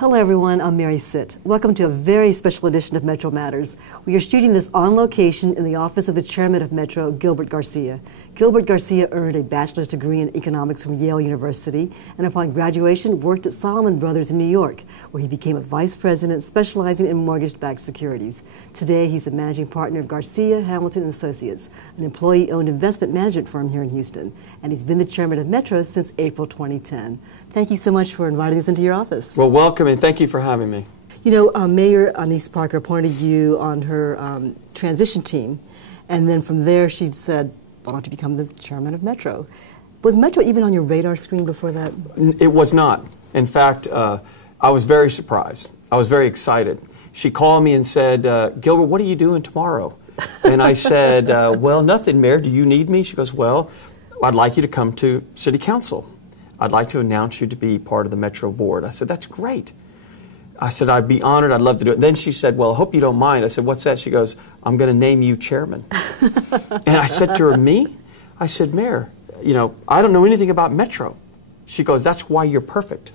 Hello everyone, I'm Mary Sitt. Welcome to a very special edition of Metro Matters. We are shooting this on location in the office of the chairman of Metro, Gilbert Garcia. Gilbert Garcia earned a bachelor's degree in economics from Yale University and upon graduation worked at Salomon Brothers in New York, where he became a vice president specializing in mortgage-backed securities. Today he's the managing partner of Garcia, Hamilton & Associates, an employee-owned investment management firm here in Houston, and he's been the chairman of Metro since April 2010. Thank you so much for inviting us into your office. Well, welcome and thank you for having me. You know, Mayor Annise Parker appointed you on her transition team, and then from there she said, why don't you become the chairman of Metro? Was Metro even on your radar screen before that? It was not. In fact, I was very surprised. I was very excited. She called me and said, Gilbert, what are you doing tomorrow? And I said, well, nothing, Mayor. Do you need me? She goes, well, I'd like you to come to City Council. I'd like to announce you to be part of the Metro board. I said, that's great. I said, I'd be honored. I'd love to do it. Then she said, well, I hope you don't mind. I said, what's that? She goes, I'm going to name you chairman. And I said to her, me? I said, Mayor, you know, I don't know anything about Metro. She goes, that's why you're perfect.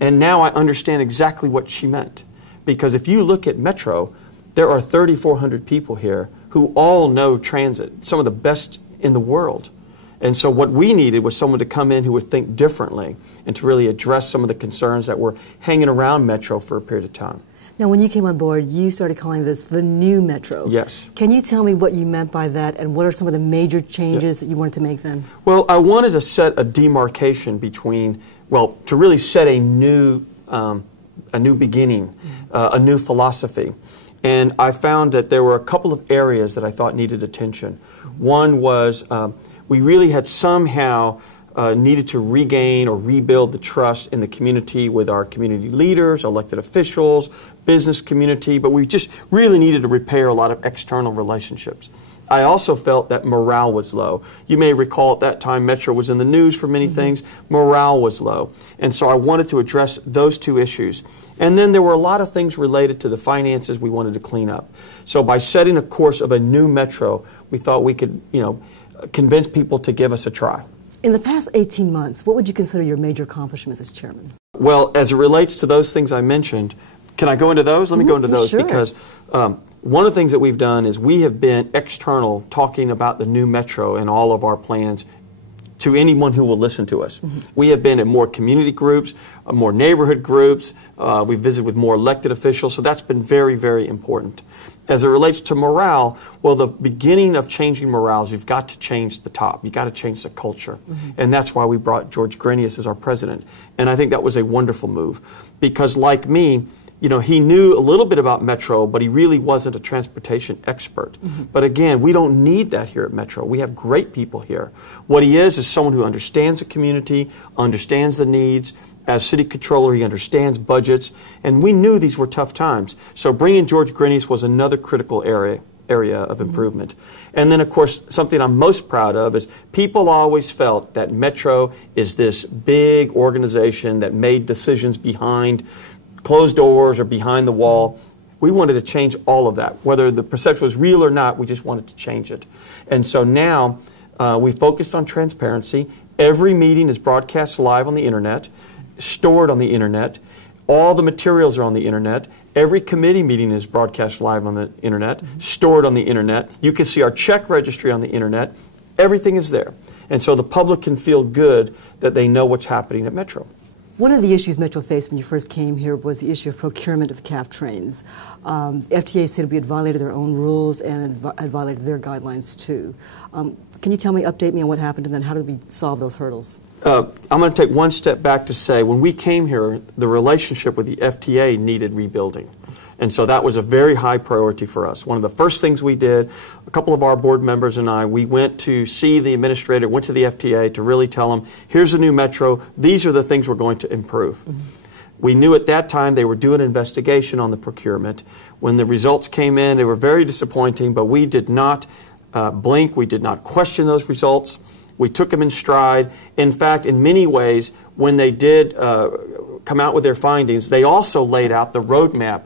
And now I understand exactly what she meant. Because if you look at Metro, there are 3,400 people here who all know transit, some of the best in the world. And so what we needed was someone to come in who would think differently and to really address some of the concerns that were hanging around Metro for a period of time. Now, when you came on board, you started calling this the new Metro. Yes. Can you tell me what you meant by that and what are some of the major changes that you wanted to make then? Well, I wanted to set a demarcation between, well, to really set a new beginning, a new philosophy. And I found that there were a couple of areas that I thought needed attention. One was we really had somehow needed to regain or rebuild the trust in the community with our community leaders, elected officials, business community, but we just really needed to repair a lot of external relationships. I also felt that morale was low. You may recall at that time Metro was in the news for many things. Morale was low. And so I wanted to address those two issues. And then there were a lot of things related to the finances we wanted to clean up. So by setting a course of a new Metro, we thought we could, you know, convince people to give us a try. In the past 18 months, what would you consider your major accomplishments as chairman? Well, as it relates to those things I mentioned, can I go into those? Let me go into those. Sure. Because one of the things that we've done is we have been external talking about the new Metro and all of our plans to anyone who will listen to us. We have been at more community groups, more neighborhood groups. We've visited with more elected officials, so that's been very, very important. As it relates to morale, well, the beginning of changing morale is you've got to change the top. You've got to change the culture. And that's why we brought George Garcia as our president. And I think that was a wonderful move because, like me, you know, he knew a little bit about Metro, but he really wasn't a transportation expert. But again, we don't need that here at Metro. We have great people here. What he is someone who understands the community, understands the needs. As city controller, he understands budgets, and we knew these were tough times. So bringing George Garcia was another critical area of improvement. And then, of course, something I'm most proud of is people always felt that Metro is this big organization that made decisions behind closed doors or behind the wall. We wanted to change all of that. Whether the perception was real or not, we just wanted to change it. And so now we focused on transparency. Every meeting is broadcast live on the internet, stored on the internet. All the materials are on the internet. Every committee meeting is broadcast live on the internet, stored on the internet. You can see our check registry on the internet. Everything is there. And so the public can feel good that they know what's happening at Metro. One of the issues Metro faced when you first came here was the issue of procurement of CAF trains. FTA said we had violated their own rules and had violated their guidelines too. Can you update me on what happened and then how did we solve those hurdles? I'm going to take one step back to say when we came here, the relationship with the FTA needed rebuilding. And so that was a very high priority for us. One of the first things we did, a couple of our board members and I, we went to see the administrator, went to the FTA to really tell them, here's the new Metro, these are the things we're going to improve. We knew at that time they were doing an investigation on the procurement. When the results came in, they were very disappointing, but we did not blink, we did not question those results. We took them in stride. In fact, in many ways, when they did come out with their findings, they also laid out the roadmap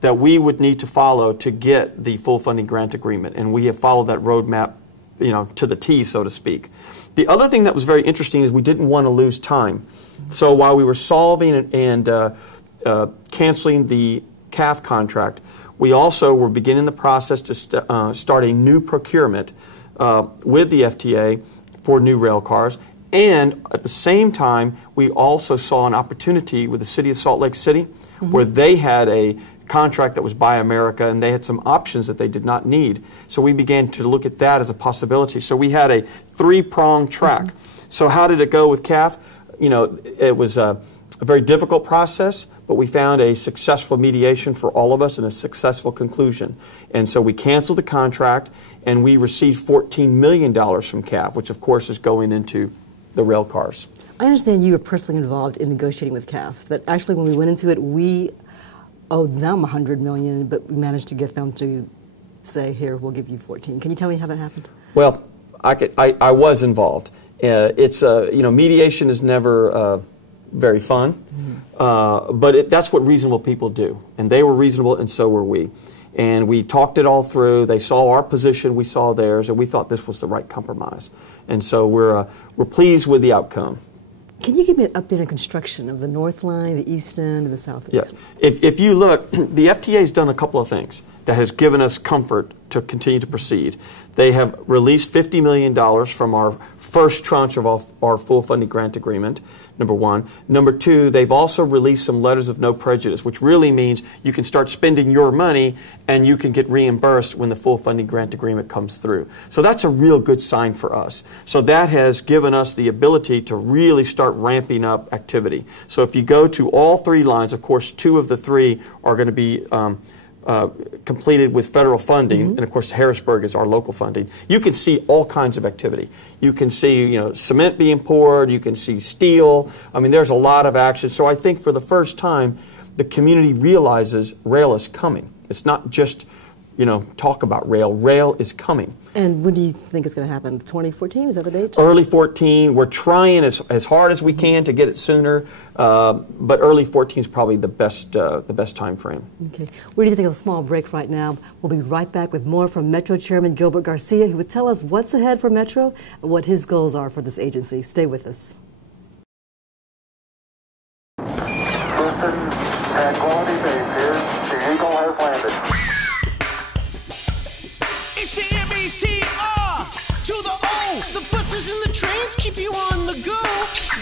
that we would need to follow to get the full funding grant agreement. And we have followed that roadmap, you know, to the T, so to speak. The other thing that was very interesting is we didn't want to lose time. So while we were solving and canceling the CAF contract, we also were beginning the process to start a new procurement with the FTA for new rail cars. And at the same time, we also saw an opportunity with the city of Salt Lake City, where they had a contract that was Buy America, and they had some options that they did not need. So we began to look at that as a possibility. So we had a three-pronged track. So how did it go with CAF? You know, it was a very difficult process, but we found a successful mediation for all of us and a successful conclusion. And so we canceled the contract, and we received $14 million from CAF, which of course is going into the rail cars. I understand you were personally involved in negotiating with CAF, that actually when we went into it, we owed them $100 million, but we managed to get them to say, here, we'll give you 14. Can you tell me how that happened? Well, I was involved. It's you know, mediation is never very fun, but that's what reasonable people do, and they were reasonable, and so were we. And we talked it all through. They saw our position, we saw theirs, and we thought this was the right compromise. And so we're pleased with the outcome. Can you give me an update on construction of the North Line, the East End, and the South East? Yeah. If you look, the FTA has done a couple of things that has given us comfort to continue to proceed. They have released $50 million from our first tranche of our full funding grant agreement, number one. Number two, they've also released some letters of no prejudice, which really means you can start spending your money and you can get reimbursed when the full funding grant agreement comes through. So that's a real good sign for us. So that has given us the ability to really start ramping up activity. So if you go to all three lines, of course, two of the three are going to be completed with federal funding, and of course Harrisburg is our local funding. You can see all kinds of activity. You can see, you know, cement being poured. You can see steel. I mean, there's a lot of action. So I think for the first time, the community realizes rail is coming. It's not just, you know, talk about rail. Rail is coming. And when do you think it's going to happen? 2014, is that the date? Early 14. We're trying as hard as we can to get it sooner, but early 14 is probably the best time frame. Okay. We're going to take a small break right now. We'll be right back with more from Metro Chairman Gilbert Garcia, who will tell us what's ahead for Metro and what his goals are for this agency. Stay with us. Houston, Tranquility Base here. The Eagle has landed. It's the M-E-T-R to the O. The buses and the trains keep you on the go.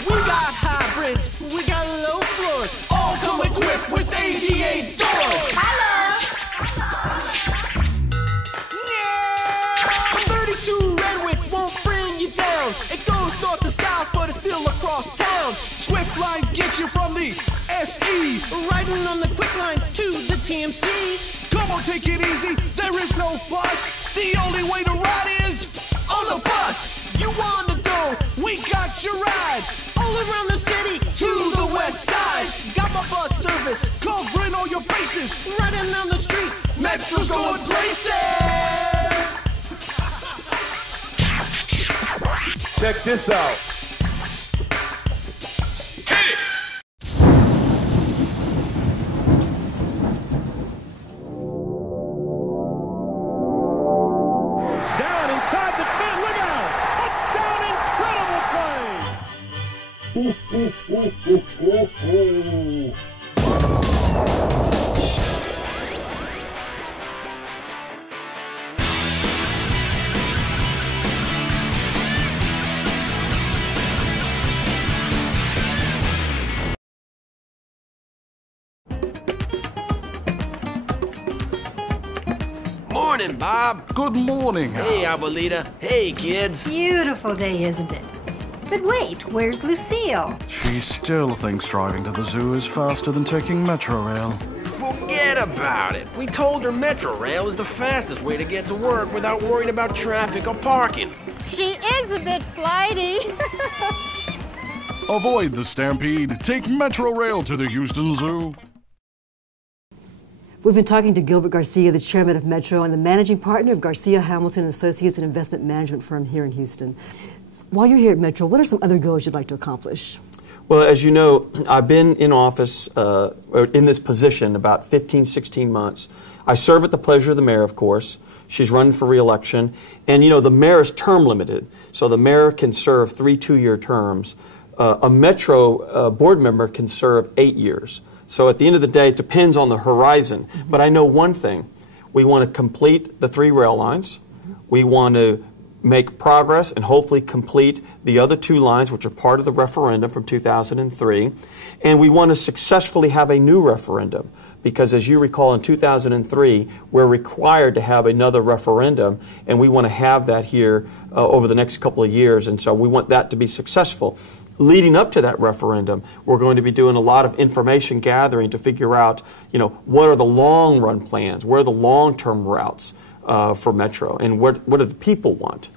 We got hybrids, we got low floors, all come equipped with ADA doors. Hello. Yeah. The 32 Renwick won't bring you down. It goes north to south, but it's still across town. Swift line gets you from the SE, riding on the quick line to the TMC. Come on, take it easy, there is no fuss. The only way to ride is on the bus. You want to go, we got your ride. All around the city, to the west side. Got my bus service, covering all your bases. Riding down the street, Metro's going places. Check this out. Morning, Bob. Good morning. Hey, Abuelita. Hey, kids. Beautiful day, isn't it? But wait, where's Lucille? She still thinks driving to the zoo is faster than taking Metro Rail. Forget about it. We told her Metro Rail is the fastest way to get to work without worrying about traffic or parking. She is a bit flighty. Avoid the stampede. Take Metro Rail to the Houston Zoo. We've been talking to Gilbert Garcia, the chairman of Metro and the managing partner of Garcia, Hamilton Associates, an investment management firm here in Houston. While you're here at Metro, what are some other goals you'd like to accomplish? Well, as you know, I've been in office, in this position about 15, 16 months. I serve at the pleasure of the mayor, of course. She's running for re-election. And, you know, the mayor is term limited, so the mayor can serve 3 two-year terms. A Metro board member can serve 8 years. So at the end of the day, it depends on the horizon. But I know one thing. We want to complete the 3 rail lines. We want to make progress and hopefully complete the other 2 lines, which are part of the referendum from 2003. And we want to successfully have a new referendum. Because as you recall, in 2003, we're required to have another referendum, and we want to have that here over the next couple of years. And so we want that to be successful. Leading up to that referendum, we're going to be doing a lot of information gathering to figure out, what are the long-run plans, where are the long-term routes for Metro, and what do the people want.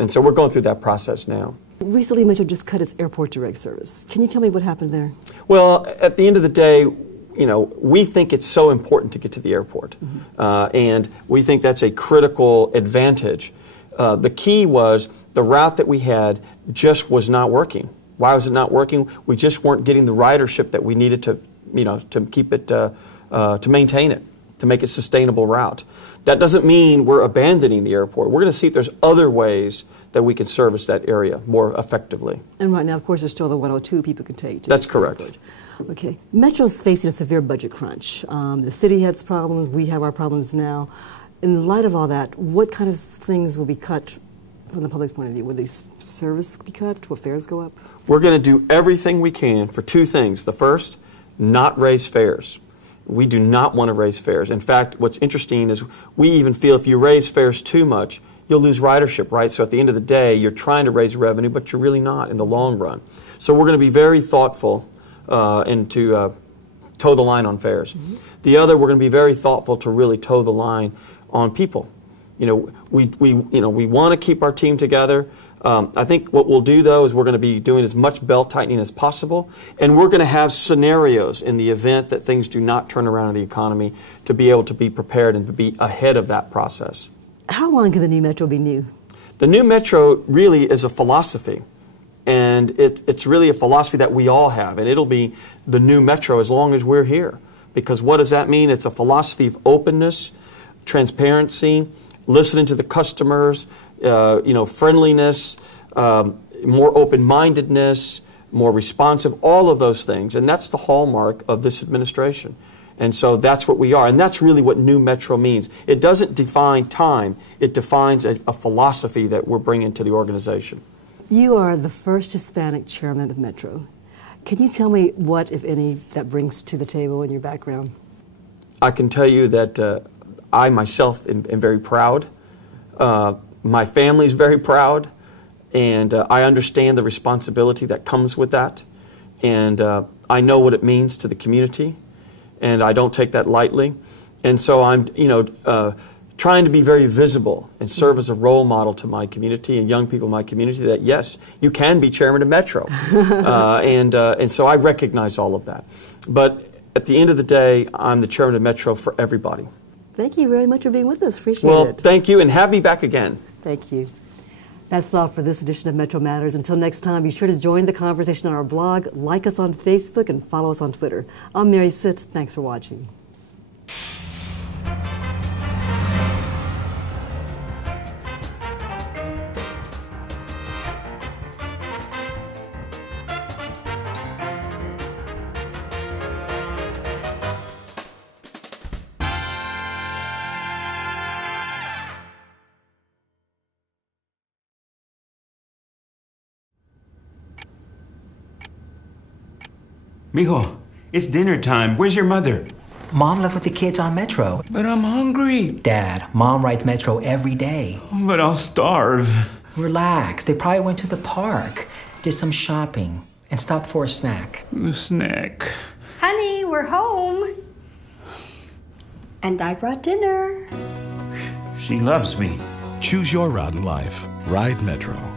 And so we're going through that process now. Recently, Metro just cut its airport direct service. Can you tell me what happened there? Well, at the end of the day, we think it's so important to get to the airport, and we think that's a critical advantage. The key was the route that we had just was not working. Why was it not working? We just weren't getting the ridership that we needed to, to keep it, to maintain it, to make it a sustainable route. That doesn't mean we're abandoning the airport. We're going to see if there's other ways that we can service that area more effectively. And right now, of course, there's still the 102 people can take. That's correct. Airport. Okay. Metro's facing a severe budget crunch. The city has problems. We have our problems now. In light of all that, what kind of things will be cut from the public's point of view? Will these service be cut? Will fares go up? We're going to do everything we can for 2 things. The first, not raise fares. We do not want to raise fares. In fact, what's interesting is we even feel if you raise fares too much, you'll lose ridership, right? So at the end of the day, you're trying to raise revenue, but you're really not in the long run. So we're going to be very thoughtful and to toe the line on fares. The other, we're going to be very thoughtful to really toe the line on people. We want to keep our team together. I think what we'll do, though, is we're going to be doing as much belt tightening as possible, and we're going to have scenarios in the event that things do not turn around in the economy to be able to be prepared and to be ahead of that process. How long can the new Metro be new? The new Metro really is a philosophy, and it's really a philosophy that we all have, and it'll be the new Metro as long as we're here. Because what does that mean? It's a philosophy of openness, transparency, listening to the customers, friendliness, more open-mindedness, more responsive, all of those things. And that's the hallmark of this administration. And so that's what we are. And that's really what New Metro means. It doesn't define time. It defines a philosophy that we're bringing to the organization. You are the first Hispanic chairman of Metro. Can you tell me what, if any, that brings to the table in your background? I can tell you that I myself am very proud. My family is very proud. And I understand the responsibility that comes with that. And I know what it means to the community. And I don't take that lightly. And so I'm, trying to be very visible and serve as a role model to my community and young people in my community that, yes, you can be chairman of Metro. And so I recognize all of that. But at the end of the day, I'm the chairman of Metro for everybody. Thank you very much for being with us. Appreciate it. Well, thank you, and have me back again. Thank you. That's all for this edition of Metro Matters. Until next time, be sure to join the conversation on our blog, like us on Facebook, and follow us on Twitter. I'm Mary Sitt. Thanks for watching. Mijo, it's dinner time. Where's your mother? Mom left with the kids on Metro. But I'm hungry. Dad, Mom rides Metro every day. But I'll starve. Relax. They probably went to the park, did some shopping, and stopped for a snack. A snack. Honey, we're home. And I brought dinner. She loves me. Choose your route in life. Ride Metro.